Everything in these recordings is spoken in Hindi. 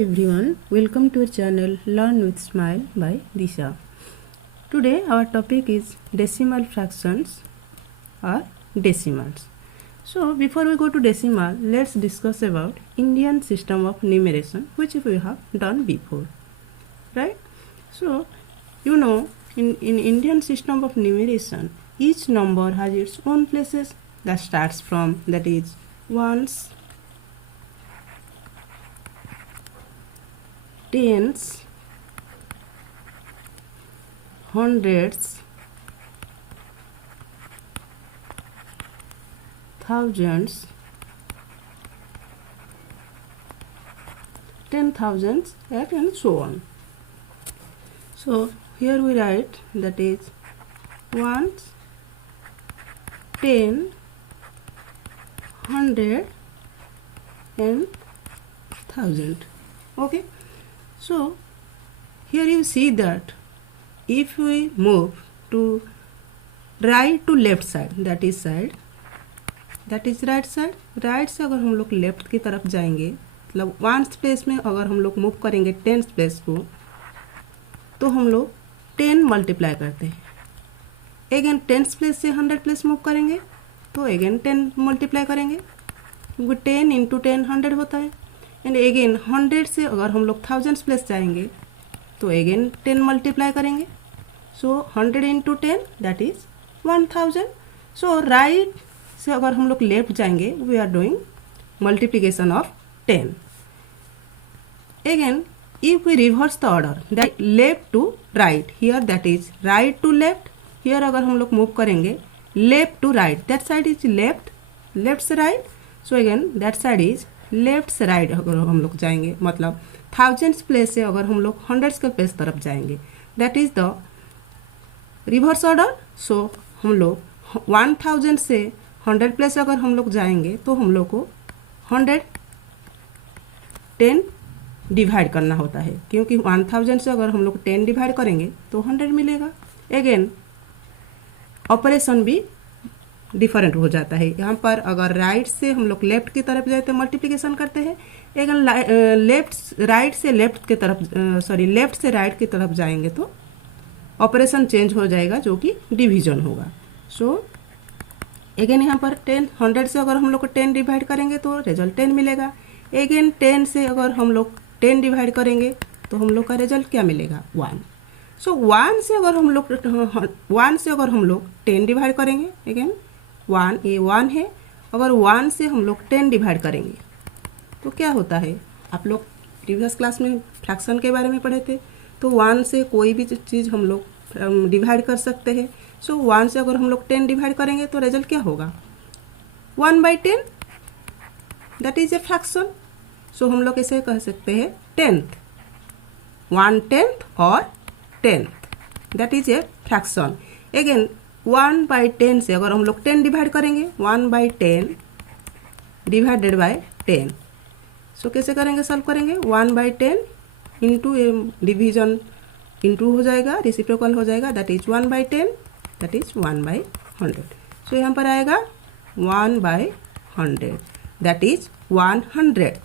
everyone, welcome to our channel Learn with Smile by Disha. Today our topic is decimal fractions or decimals. So before we go to decimal, let's discuss about Indian system of numeration, which we have done before, right? So you know, in Indian system of numeration, each number has its own places that starts from, that is ones, tens, hundreds, thousands, 10,000s, and so on. So here we write, that is ones, 10, 100 and 1000. Okay. So here you see that if we move to right to left side, that is right side, right से अगर हम लोग लेफ्ट की तरफ जाएंगे, मतलब वंस प्लेस में अगर हम लोग मूव करेंगे टेंस प्लेस को, तो हम लोग 10 मल्टीप्लाई करते हैं. अगेन टेंस प्लेस से 100 प्लेस मूव करेंगे तो अगेन 10 मल्टीप्लाई करेंगे, क्योंकि 10 इंटू 10 100 होता है. एंड अगेन 100 से अगर हम लोग थाउजेंड्स प्लेस जाएंगे तो अगेन 10 मल्टीप्लाई करेंगे. So 100 into 10 that is 1000. So right से अगर हम लोग लेफ्ट जाएंगे, we are doing multiplication of 10. Again if we reverse the order, that left to right, here that is right to left, here अगर हम लोग मूव करेंगे left to right, that side is left से right, so again that side is left से राइट अगर हम लोग जाएंगे, मतलब थाउजेंड्स प्लेस से अगर हम लोग हंड्रेड्स के प्लेस तरफ जाएंगे, that is the reverse order. So हम लोग 1000 से 100 प्लेस अगर हम लोग जाएंगे तो हम लोग को 110 डिवाइड करना होता है, क्योंकि 1000 से अगर हम लोग 10 डिवाइड करेंगे तो 100 मिलेगा. अगेन ऑपरेशन भी डिफरेंट हो जाता है. यहाँ पर अगर राइट से हम लोग लेफ्ट की तरफ जाए तो मल्टीप्लिकेशन करते हैं, अगर लेफ्ट से राइट की तरफ जाएंगे तो ऑपरेशन चेंज हो जाएगा, जो कि डिवीजन होगा. सो अगेन यहाँ पर 100 से अगर हम लोग को 10 डिवाइड करेंगे तो रिजल्ट 10 मिलेगा. अगेन 10 से अगर हम लोग 10 डिवाइड करेंगे तो हम लोग का रिजल्ट क्या मिलेगा, 1. सो 1 से अगर हम लोग 10 डिवाइड करेंगे, अगेन 1 ये 1 है, अगर 1 से हम लोग 10 डिवाइड करेंगे तो क्या होता है. आप लोग प्रीवियस क्लास में फ्रैक्शन के बारे में पढ़े थे, तो 1 से कोई भी चीज़ हम लोग डिवाइड कर सकते हैं. सो 1 से अगर हम लोग 10 डिवाइड करेंगे तो रिजल्ट क्या होगा, 1/10, दैट इज ए फ्रैक्शन. सो हम लोग ऐसे कह सकते हैं 10th, 1/10 और 10th, that is a fraction. Again 1/10 से अगर हम लोग 10 डिवाइड करेंगे, 1/10 डिवाइडेड बाय 10. सो कैसे करेंगे, सॉल्व करेंगे, 1/10 इंटू डिवीजन इंटू हो जाएगा, रेसिप्रोकल हो जाएगा, दैट इज 1/10, दैट इज 1/100. सो यहाँ पर आएगा 1/100, दैट इज 100th.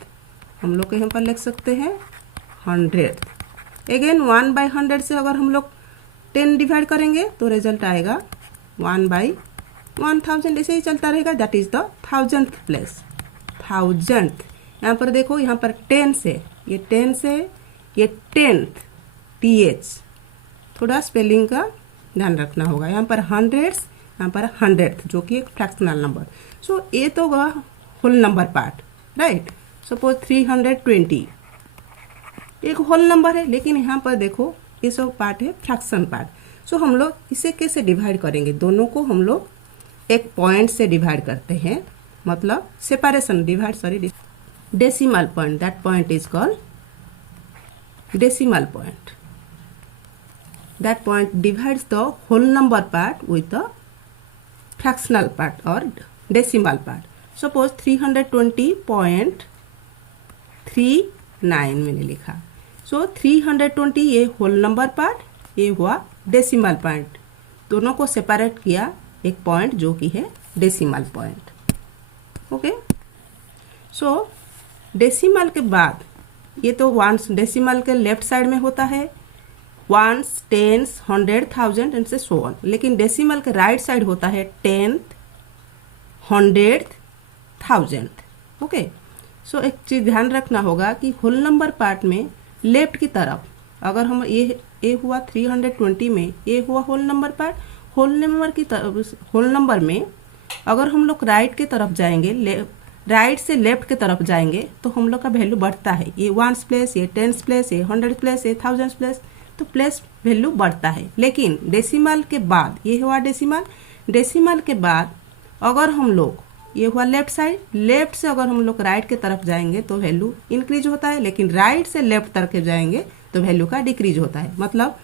हम लोग यहाँ पर लिख सकते हैं 100th. अगेन 1/100 से अगर हम लोग 10 डिवाइड करेंगे तो रिजल्ट आएगा 1/1000. ऐसे ही चलता रहेगा, that is the 1000th place, 1000th. यहाँ पर देखो, यहाँ पर 10 से ये 10th, TH, थोड़ा स्पेलिंग का ध्यान रखना होगा. यहाँ पर हंड्रेड्स, यहाँ पर 100th, जो कि एक फ्रैक्शनल नंबर. सो ये तो होगा whole number part, right. Suppose 320 एक होल नंबर है, लेकिन यहाँ पर देखो ये सब पार्ट है फ्रैक्शन पार्ट. सो हम लोग इसे कैसे डिवाइड करेंगे, दोनों को हम लोग एक पॉइंट से डिवाइड करते हैं, मतलब separation decimal point. That point is called decimal point. That point divides the whole number part with the fractional part और डेसिमल पार्ट. सपोज 320.39 मैंने लिखा. सो 320 ये होल नंबर पार्ट, ये हुआ डेसिमल पॉइंट. दोनों को सेपरेट किया एक पॉइंट, जो कि है डेसिमल पॉइंट. ओके. सो डेसिमल के बाद ये तो वंस डेसिमल के लेफ्ट साइड में होता है, वंस, टेंस, 100, 1000 एंड से सो ऑन। लेकिन डेसिमल के राइट साइड होता है 10th, 100th, 1000th। ओके, सो एक चीज़ ध्यान रखना होगा कि होल नंबर पार्ट में लेफ्ट की तरफ अगर हम ये हुआ 320 में, ये हुआ whole number part, whole number की तरफ, होल नंबर में अगर हम लोग राइट की तरफ जाएंगे, राइट से लेफ्ट की तरफ जाएंगे तो हम लोग का वैल्यू बढ़ता है। ये वंस प्लेस, ये टेंस प्लेस, ये 100 प्लेस, ये 1000 प्लेस, तो प्लेस वैल्यू बढ़ता है। लेकिन डेसिमल के बाद, ये हुआ डेसिमल, डेसिमल के बाद अगर हम लोग, ये हुआ लेफ्ट साइड, लेफ्ट से अगर हम लोग राइट की तरफ जाएंगे तो वैल्यू इंक्रीज होता है, लेकिन राइट से लेफ्ट तरफ जाएंगे तो वैल्यू का डिक्रीज होता है। मतलब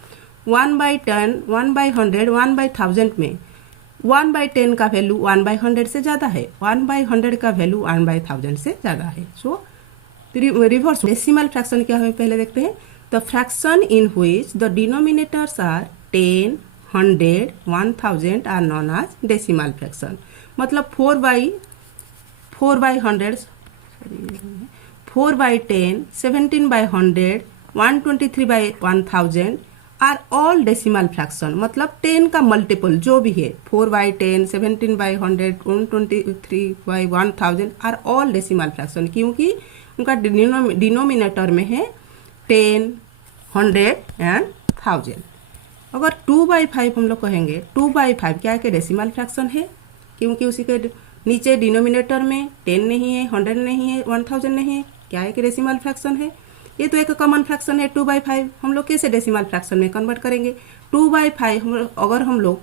1/10, 1/100, 1/1000 में 1/10 का वैल्यू 1/100 से ज़्यादा है, 1/100 का वैल्यू 1/1000 से ज़्यादा है। सो रिवर्स डेसिमल फ्रैक्शन क्या है पहले देखते हैं। The fraction in which the denominators are 10, 100, 1000 are known as decimal fraction. मतलब 4/100, 4/10, 17/100, 123/1000 आर ऑल डेसिमल फ्रैक्शन। मतलब 10 का मल्टीपल जो भी है, 4/10, 17/100, 123/1000 आर ऑल डेसिमल फ्रैक्शन, क्योंकि उनका डिनोमिनेटर में है 10, 100 एंड 1000। अगर 2/5 हम लोग कहेंगे, 2/5 क्या है कि डेसिमल फ्रैक्शन है, क्योंकि उसी के नीचे डिनोमिनेटर में 10 नहीं है, 100 नहीं है, 1000 नहीं है, क्या है कि डेसिमल फ्रैक्शन है। ये तो एक कॉमन फ्रैक्शन है 2/5। हम लोग कैसे डेसिमल फ्रैक्शन में कन्वर्ट करेंगे? 2/5 अगर हम लोग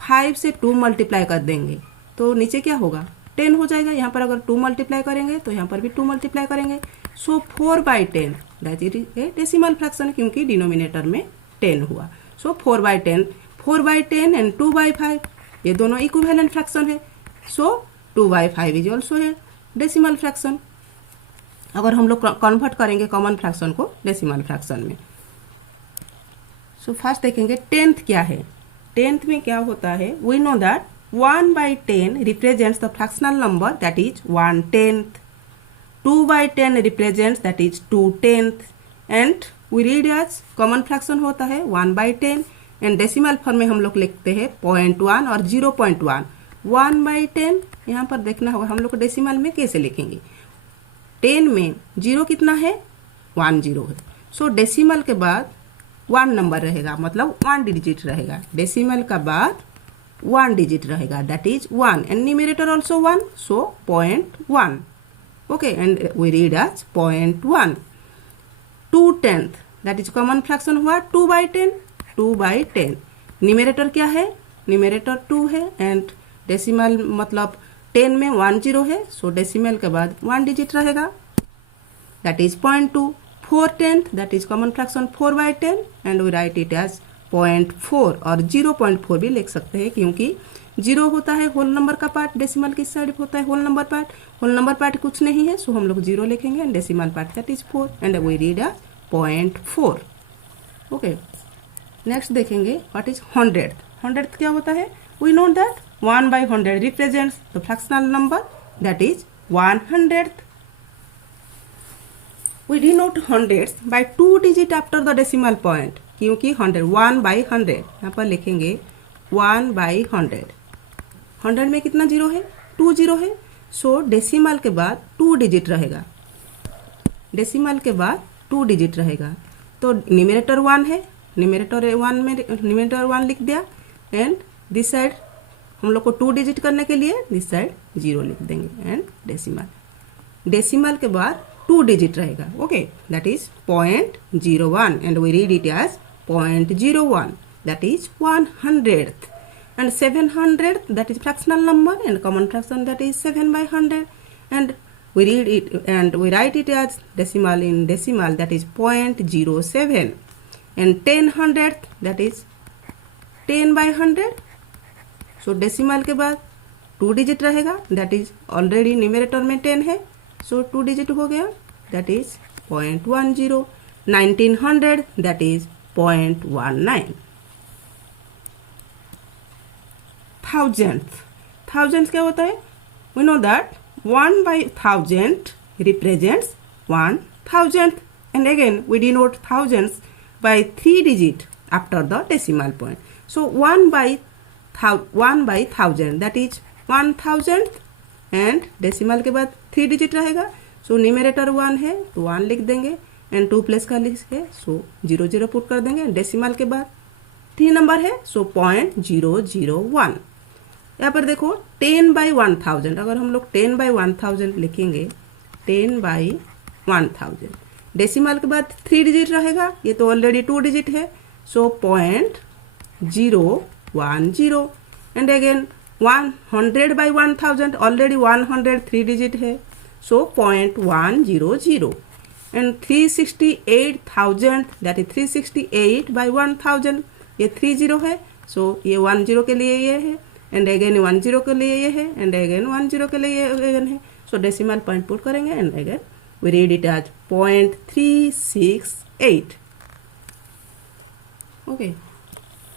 5 से 2 मल्टीप्लाई कर देंगे तो नीचे क्या होगा? 10 हो जाएगा। यहाँ पर अगर 2 मल्टीप्लाई करेंगे तो यहाँ पर भी 2 मल्टीप्लाई करेंगे। सो 4/10 that is a decimal fraction, क्योंकि डिनोमिनेटर में 10 हुआ। सो 4/10 एंड 2/5 ये दोनों इक्विवेलेंट फ्रैक्शन है। सो 2/5 इज ऑल्सो है डेसिमल फ्रैक्शन। अगर हम लोग कन्वर्ट करेंगे कॉमन फ्रैक्शन को डेसिमल फ्रैक्शन में। सो फर्स्ट देखेंगे 10th क्या है। 10th में क्या होता है? We know that 1/10 represents the fractional number that is 1/10th. 2/10 represents that is 2/10th. And we read as common fraction होता है 1/10 and decimal फॉर्म में हम लोग लिखते हैं 0.1 और 0.1। 1/10 यहाँ पर देखना होगा हम लोग को डेसिमल में कैसे लिखेंगे। 10 में 0 कितना है? 1 0 है। सो डेसिमल के बाद 1 नंबर रहेगा, मतलब 1 डिजिट रहेगा। डेसिमल का बाद 1 डिजिट रहेगा, that is 1 and numerator also 1, so 0.1। Okay, and we read as 0.1। 2/10 that is common fraction हुआ 2/10। 2/10 न्यूमरेटर क्या है? न्यूमरेटर 2 है एंड डेसिमल मतलब 10 में 1 0 है। सो डेसिमल के बाद 1 डिजिट रहेगा, that is 0.2। 4/10 that is common fraction 4/10 and we write it as 0.4 और 0.4 भी लिख सकते हैं, क्योंकि 0 होता है होल नंबर का पार्ट, डेसिमल की साइड होता है whole number part. Whole number part कुछ नहीं है, सो हम लोग 0 लिखेंगे and decimal part that is 4 and we read as 0.4। Okay, next देखेंगे व्हाट इज 100th। 100th क्या होता है? We know that 1/100 represents the fractional number that is 100th. We denote hundreds by 2 digit after the decimal point, क्योंकि 1/100 यहाँ पर लिखेंगे 1/100। 100 में कितना 0 है? 2 0 है। सो डेसिमल के बाद 2 डिजिट रहेगा, डेसिमल के बाद 2 डिजिट रहेगा। तो न्यूमरेटर 1 है, न्यूमरेटर 1 में न्यूमरेटर 1 लिख दिया एंड दिस साइड हम लोग को 2 डिजिट करने के लिए दिस साइड 0 लिख देंगे एंड डेसिमल। डेसिमल के बाद 2 डिजिट रहेगा। Okay, that is 0.01 and we read it as 0.01 that is 100th and 700th that is fractional number and common fraction that is 7/100 and we read it and we write it as decimal in decimal that is 0.07 and 10/100th that is 10/100। So decimal के बाद 2 डिजिट रहेगा, दैट इज ऑलरेडी न्यूमरेटर में 10 है, सो 2 डिजिट हो गया, that is 0.10। 1900 that is 0.19। Thousands क्या होता है? We know that 1/1000 represents 1000th and again we denote thousands by 3 digit after the decimal point. So 1 by 1000 that is 1000 and decimal के बाद 3 digit रहेगा. So न्यूमरेटर 1 है तो 1 लिख देंगे एंड 2 प्लस का लिखे सो 00 पुट कर देंगे. डेसिमल के बाद 3 नंबर है सो 0.001. यहाँ पर देखो 10 by 1000, अगर हम लोग 10 by 1000 लिखेंगे 10 by 1000 डेसिमल के बाद 3 डिजिट रहेगा. ये तो ऑलरेडी 2 डिजिट है सो 0.010 and again 100 by 1000 already 100 3 digit है सो 0.100 एंड 368,000 दैट इज 368 by 1000 ये 30 है सो ये 10 के लिए ये है एंड अगेन 10 के लिए ये है एंड अगेन 10 के लिए ये अगेन है. सो डेसिमल पॉइंट पुट करेंगे and again we read it as 0.368. Okay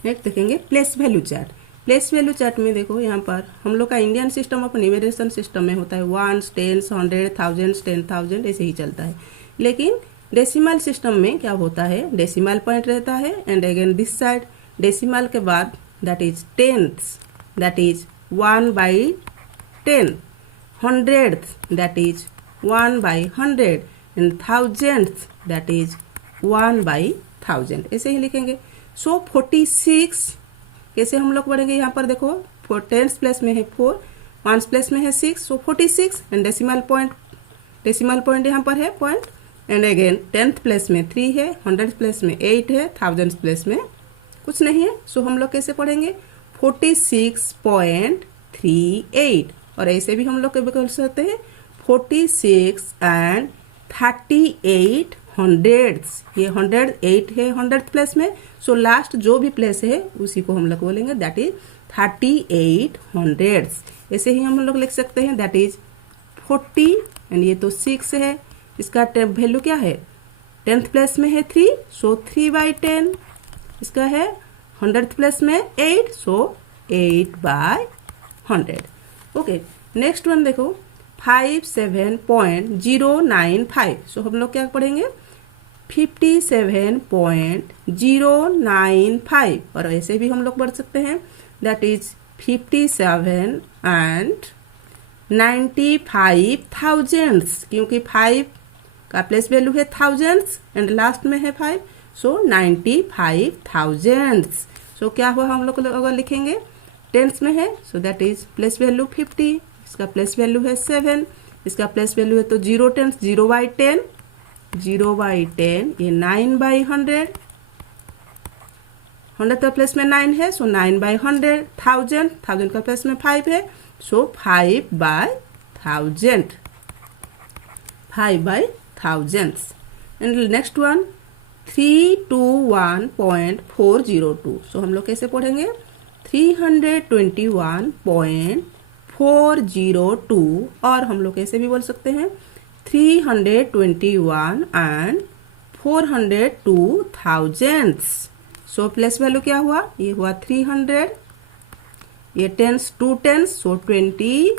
next देखेंगे place value chart. Place value chart में देखो यहाँ पर हम लोग का Indian system of numeration system में होता है 1s 10s 100 1000 10,000 ऐसे ही चलता है. लेकिन डेसिमल सिस्टम में क्या होता है डेसिमल पॉइंट रहता है and again this side decimal के बाद that is tenths that is 1 by 10, hundredth that is 1 by 100 and thousandth that is 1 by 1000 ऐसे ही लिखेंगे. सो 46 कैसे हम लोग पढ़ेंगे यहाँ पर देखो 10th प्लेस में है 4, 1st प्लेस में है 6 सो 46 एंड डेसिमल पॉइंट यहाँ पर है point and again 10th place में 3 है 100th प्लेस में 8 है 1000th प्लेस में कुछ नहीं है. सो हम लोग कैसे पढ़ेंगे 46.38 और ऐसे भी हम लोग कर सकते हैं 46 एंड 38 हंड्रेड्स. ये 108 है 100th प्लेस में सो लास्ट जो भी प्लेस है उसी को हम लोग बोलेंगे दैट इज 38 हंड्रेड्स. ऐसे ही हम लोग लिख सकते हैं दैट इज 40 एंड ये तो 6 है इसका वैल्यू क्या है 10th प्लेस में है 3 सो 3 by 10. इसका है 100th प्लेस में 8 सो 8 by 100. ओके नेक्स्ट वन देखो 57.095. सो हम लोग क्या पढ़ेंगे 57.095 और ऐसे भी हम लोग पढ़ सकते हैं दैट इज 57 and 95,000 क्योंकि 5 का प्लेस वैल्यू है थाउजेंड्स एंड लास्ट में है 5 सो 95,000. सो क्या हुआ हम लोग अगर लिखेंगे टेंस में है so that is place value 50, इसका प्लेस वैल्यू है 7, इसका प्लेस वैल्यू है तो 0 टेंस 0 by 10 ये 9 by 100 का प्लेस में 9 है सो 9 by 100 1000 का प्लेस में 5 है सो 5 by 1000 एंड नेक्स्ट वन 321.402. सो हम लोग कैसे पढ़ेंगे 321.402 और हम लोग कैसे भी बोल सकते हैं 321 and 402,000. सो प्लेस वैल्यू क्या हुआ ये हुआ 300, ये tens 2 tens so 20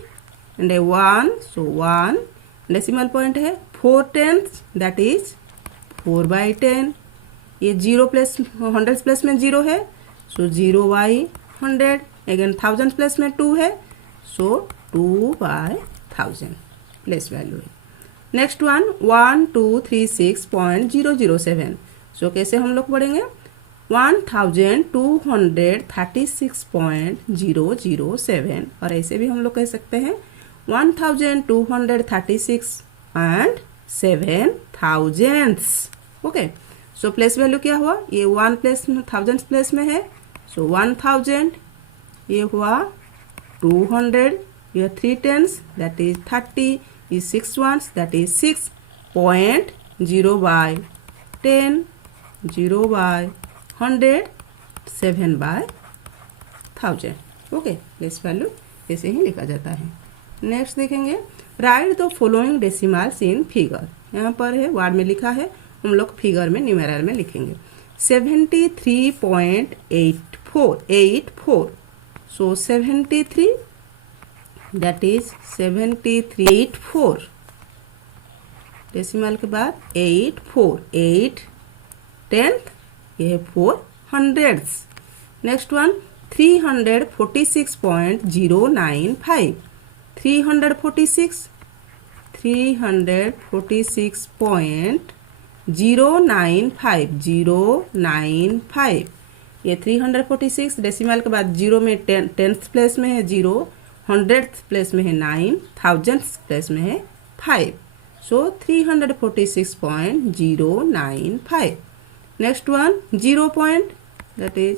and 1 so 1 decimal point है 4 टेंस दैट इज 4 by 10. ये 0 प्लस 100 प्लस में 0 है सो 0 by 100 अगेन 1000 प्लस में 2 है सो 2 by 1000 प्लेस वैल्यू है. Next one 1236.007. सो कैसे हम लोग पढ़ेंगे 1236.007 और ऐसे भी हम लोग कह सकते हैं 1236 and 7,000. Okay so place value क्या हुआ ये 1 प्लेस में 1000 प्लेस में है सो 1000, ये हुआ 200, ये 3 टेंस दैट इज 30, ये 6 ones that is 6.0 by 10 0 by 100 7 by 1000. Okay place value ऐसे ही लिखा जाता है. नेक्स्ट देखेंगे right the following decimals in figure. यहाँ पर है वर्ड में लिखा है हम लोग फिगर में न्यूमेरल में लिखेंगे 73.84. सो 73 दैट इज 73.84 डेसिमल के बाद 8 4 8 टेंथ, ये है 4 हंड्रेड्स। नेक्स्ट वन 346.095 346.095 ये 346 डेसिमल के बाद जीरो में टेंथ प्लेस में है जीरो, हंड्रेड्थ प्लेस में है 9, थाउजेंड्थ प्लेस में है 5, so 346.095। Next one 0 point, that is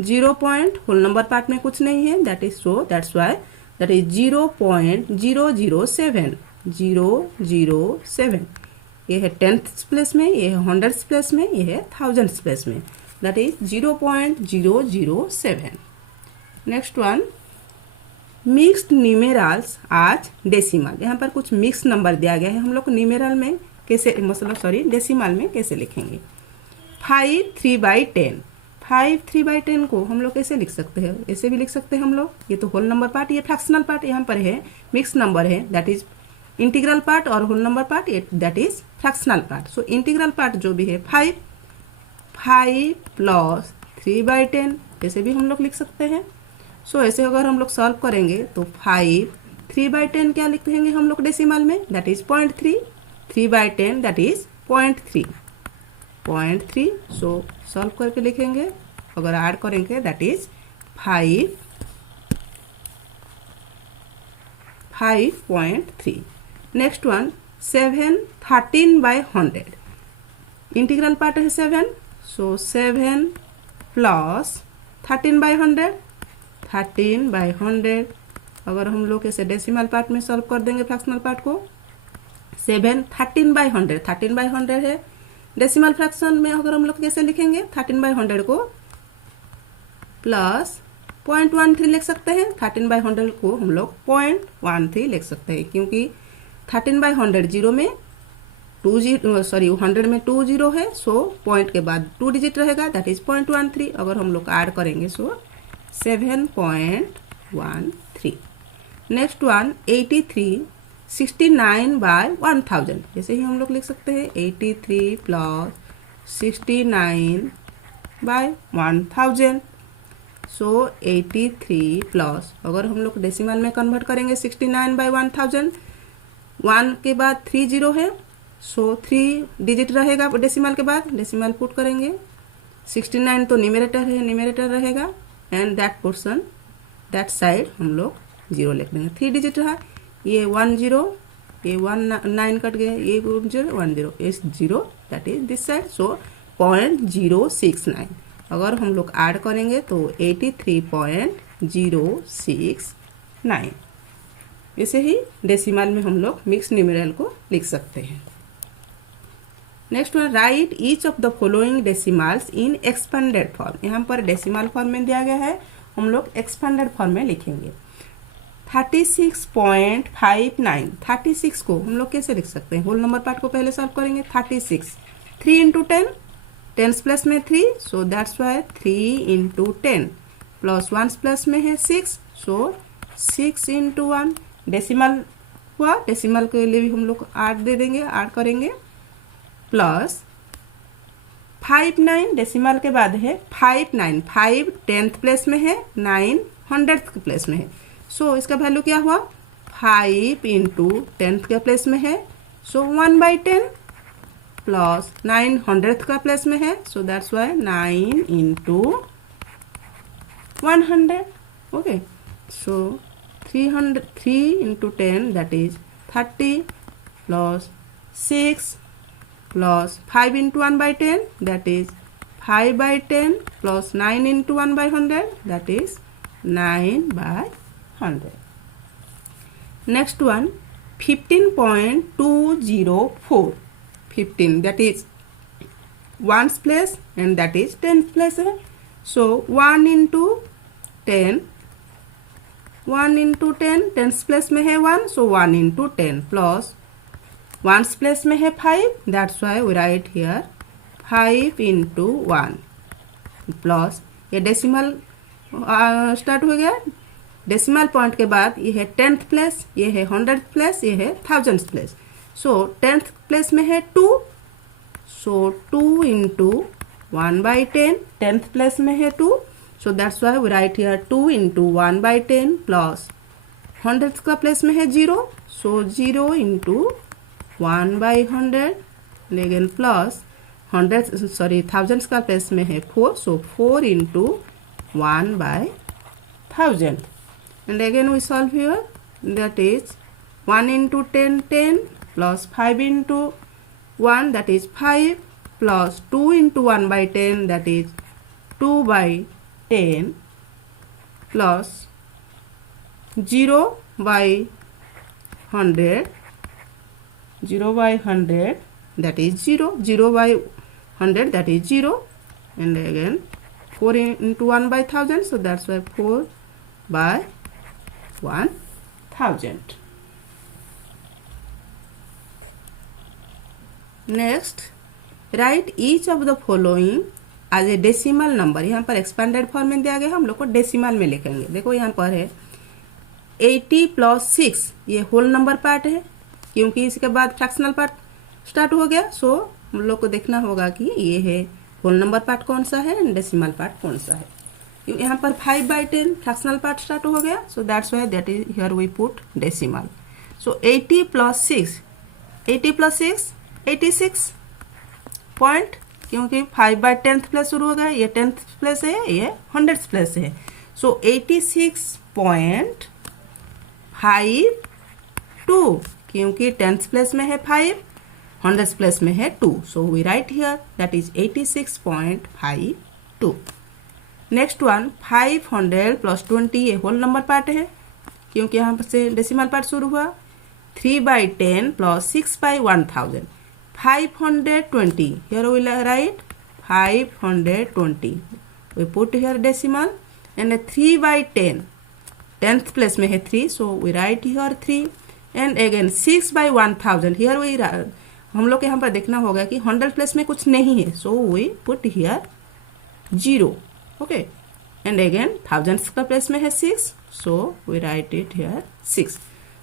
0 point whole number part में कुछ नहीं है, that is so that's why that is 0.007 007। ये है टेंथ प्लेस में, ये है हंड्रेड्थ प्लेस में, ये है थाउजेंड्थ प्लेस में, that is 0.007। Next one mixed numerals आज डेसिमल। यहाँ पर कुछ मिक्स नंबर दिया गया है, हम लोग न्यूमेरल में कैसे, मतलब सॉरी डेसिमल में कैसे लिखेंगे। 5 3/10, 5 3/10 को हम लोग कैसे लिख सकते हैं, ऐसे भी लिख सकते हैं हम लोग। ये तो होल नंबर पार्ट, ये फ्रैक्शनल पार्ट यहाँ पर है, मिक्स नंबर है, दैट इज इंटीग्रल पार्ट, और whole number part that is fractional part. So integral part जो भी है 5 प्लस 3/10 ऐसे भी हम लोग लिख सकते हैं। सो ऐसे अगर हम लोग सॉल्व करेंगे तो 5 3/10 क्या लिख देंगे हम लोग डेसिमल में, that is 0.3, 3/10 that is 0.3। So solve करके लिखेंगे, अगर ऐड करेंगे that is 5.3। Next one 7 13/100, integral part है 7, सो 7 प्लस 13/100, 13/100 अगर हम लोग ऐसे डेसिमल पार्ट में सॉल्व कर देंगे फ्रैक्शनल पार्ट को, 7 13/100, 13/100 है। डेसिमल फ्रैक्शन में अगर हम लोग कैसे लिखेंगे, 13/100 को प्लस 0.13 लिख सकते हैं, 13/100 को हम लोग 0.13 लिख सकते हैं, क्योंकि 13/100 जीरो में 100 में 2 जीरो है, सो पॉइंट के बाद 2 डिजिट रहेगा, दैट इज 0.13। अगर हम लोग ऐड करेंगे सो 7.13। नेक्स्ट वन 83 69/1000, जैसे ही हम लोग लिख सकते हैं 83 प्लस 69/1000। सो 83 प्लस अगर हम लोग डेसिमल में कन्वर्ट करेंगे 69/1000, 1 के बाद 3 जीरो है, सो 3 डिजिट रहेगा डेसिमल के बाद, डेसिमल पुट करेंगे, 69 तो न्यूमरेटर है, न्यूमरेटर रहेगा, and that portion that side हम लोग जीरो लिख देंगे, 3 डिजिट रहा, ये 1 0, ये 1 9 कट गया, ये 0 1 0, इस 0 दैट इज दिस साइड, सो 0.069। अगर हम लोग ऐड करेंगे तो 83.069। ऐसे ही डेसिमल में हम लोग मिक्स न्यूमेरल को लिख सकते हैं। Next one right each of the following decimals in expanded form. यहाँ पर डेसिमल फॉर्म में दिया गया है, हम लोग एक्सपेंडेड फॉर्म में लिखेंगे। 36.59, 36 को हम लोग कैसे लिख सकते हैं, होल नंबर पार्ट को पहले सॉल्व करेंगे। 36 3 इंटू 10, टेंस प्लस में 3, सो that's Y 3 into 10 plus 1 plus में है 6, सो 6 इंटू 1 डेसिमल हुआ, डेसिमल के लिए भी हम लोग 8 दे देंगे, 8 करेंगे, प्लस 59 डेसिमल के बाद है 59, 5 टेंथ प्लेस में है, 9 हंड्रेड्थ प्लेस में है, सो इसका वैल्यू क्या हुआ 5 इंटू टेंथ के प्लेस में है, सो 1/10 प्लस 9 हंड्रेड्थ का प्लेस में है, सो that's Y 9 into 100, okay, so 3 into 10 that is 30 plus 6 plus 5 into 1/10 that is 5/10 plus 9 into 1/100 that is 9/100। Next one 15.204, 15 that is 1's place and that is 10th place है, so 1 into 10, 1 into 10 10th place में है 1, so 1 into 10 plus 1's place में है 5, that's why we write here 5 into 1 plus ये डेसिमल स्टार्ट हो गया, डेसिमल पॉइंट के बाद ये है 10th प्लेस, ये है 100th प्लेस, ये है 1000th प्लेस, सो 10th प्लेस में है 2, सो 2 इंटू 1/10, 10th प्लेस में है 2, so that's why we write here 2 into 1/10 plus 100th का प्लेस में है 0, सो 0 इंटू 1/100 अगेन प्लस 1000 का प्लेस में है 4, सो 4 into 1/1000 and again we solve here, that is 1 into 10 10 plus 5 into 1 that is 5 plus 2 into 1/10 that is 2/10 plus 0/100 that is 0, 0/100 that is 0 and again 4 into 1/1000, so that's why 4/1000. Next write each of the following as a decimal number. यहाँ पर एक्सपेंडेड फॉर्म में दिया गया, हम लोग को डेसिमल में लिखेंगे। देखो यहाँ पर है 80 + 6, ये होल नंबर पार्ट है, क्योंकि इसके बाद फ्रैक्शनल पार्ट स्टार्ट हो गया, सो हम लोग को देखना होगा कि ये है होल नंबर पार्ट कौन सा है एंड डेसिमल पार्ट कौन सा है। क्योंकि यहाँ पर 5/10 फ्रैक्शनल पार्ट स्टार्ट हो गया, so that's why that is here we put decimal. So 80 + 6, 80 + 6 86 point, क्योंकि 5/10th प्लेस शुरू हो गया, ये 10th प्लेस है, ये 100th प्लेस है, सो 86.52, क्योंकि 10th प्लेस में है 5, 100th प्लेस में है 2, so we write here that is 86.52। Next one 500 + 20, ये होल नंबर पार्ट है, क्योंकि यहाँ से डेसिमल पार्ट शुरू हुआ। 3/10 + 6/1000 520, here we will write 520, we put here decimal and 3/10, 10th place में है 3, so we write here 3 and again 6/1000, here we हम लोग के यहाँ पर देखना होगा कि 100th place में कुछ नहीं है, so we put here 0, okay, and again 1000th का place में है 6, so we write it here 6,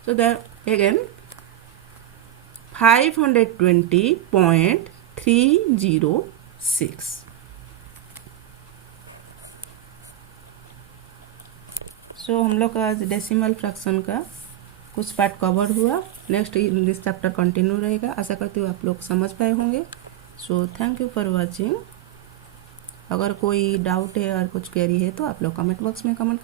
so that again 520.306। सो हम लोग का आज डेसिमल फ्रैक्शन का कुछ पार्ट कवर हुआ। नेक्स्ट इंग्लिश चैप्टर कंटिन्यू रहेगा। आशा करती हूँ आप लोग समझ पाए होंगे। So thank you for watching. अगर कोई डाउट है और कुछ क्वेरी है तो आप लोग कमेंट बॉक्स में कमेंट कर